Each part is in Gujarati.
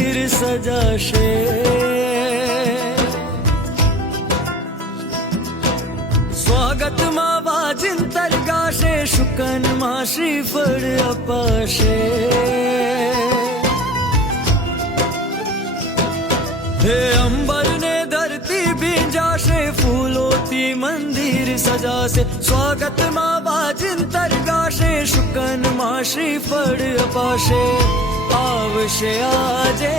મંદિર સજાશે. સ્વાગતમાં વાજિંતર ગાશે, શુકનમાં શ્રીફળ અપાશે. હે અંબર ને ધરતી ભીંજાશે, ફૂલોથી મંદિર સજાશે. સ્વાગતમાં વાજિંતર ગાશે, શુકનમાં શ્રીફળ અપાશે. આવશે આજે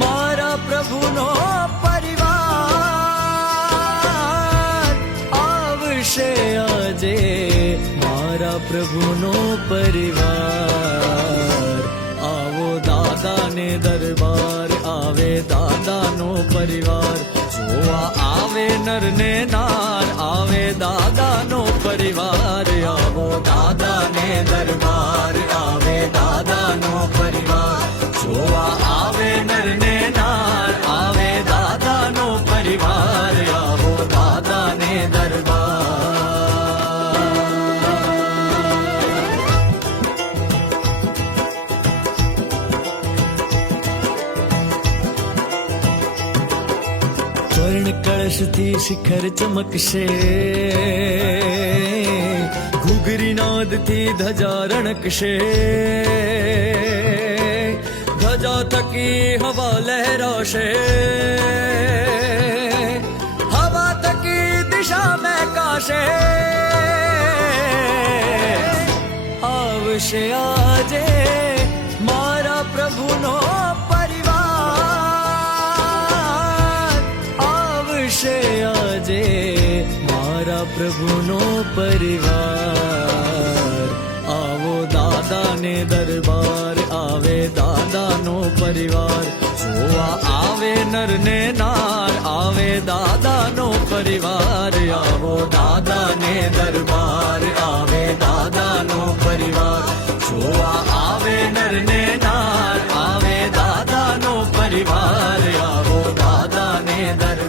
મારા પ્રભુનો પરિવાર, આવશે આજે મારા પ્રભુનો પરિવાર. આવો દાદાને દરબાર, આવે દાદાનો પરિવાર. જોવા આવે નર ને નાર, આવે દાદાનો પરિવાર. આવો દાદાને દરબાર, આવે દાદાનો પરિવાર. જોવા આવે નર ને નાર, આવે દાદાનો પરિવાર. આવો દાદાને દરબાર. સ્વર્ણ કળશથી શિખર ચમકશે, ઘૂઘરી નાદથી ધજા રણકશે. ધજા થકી હવા લહેરાશે, હવા થકી દિશા મહેકાશે. આવશે આજે મારા પ્રભુનો પરિવાર, આવશે આજે મારા પ્રભુનો પરિવાર. આવો દાદાને દરબાર, આવે દાદાનો પરિવાર. જોવા આવે નર ને નાર, આવે દાદાનો પરિવાર. આવો દાદાને દરબાર, આવે દાદાનો પરિવાર. જોવા આવે નર ને નાર, આવે દાદાનો પરિવાર. આવો દાદાને દરબાર.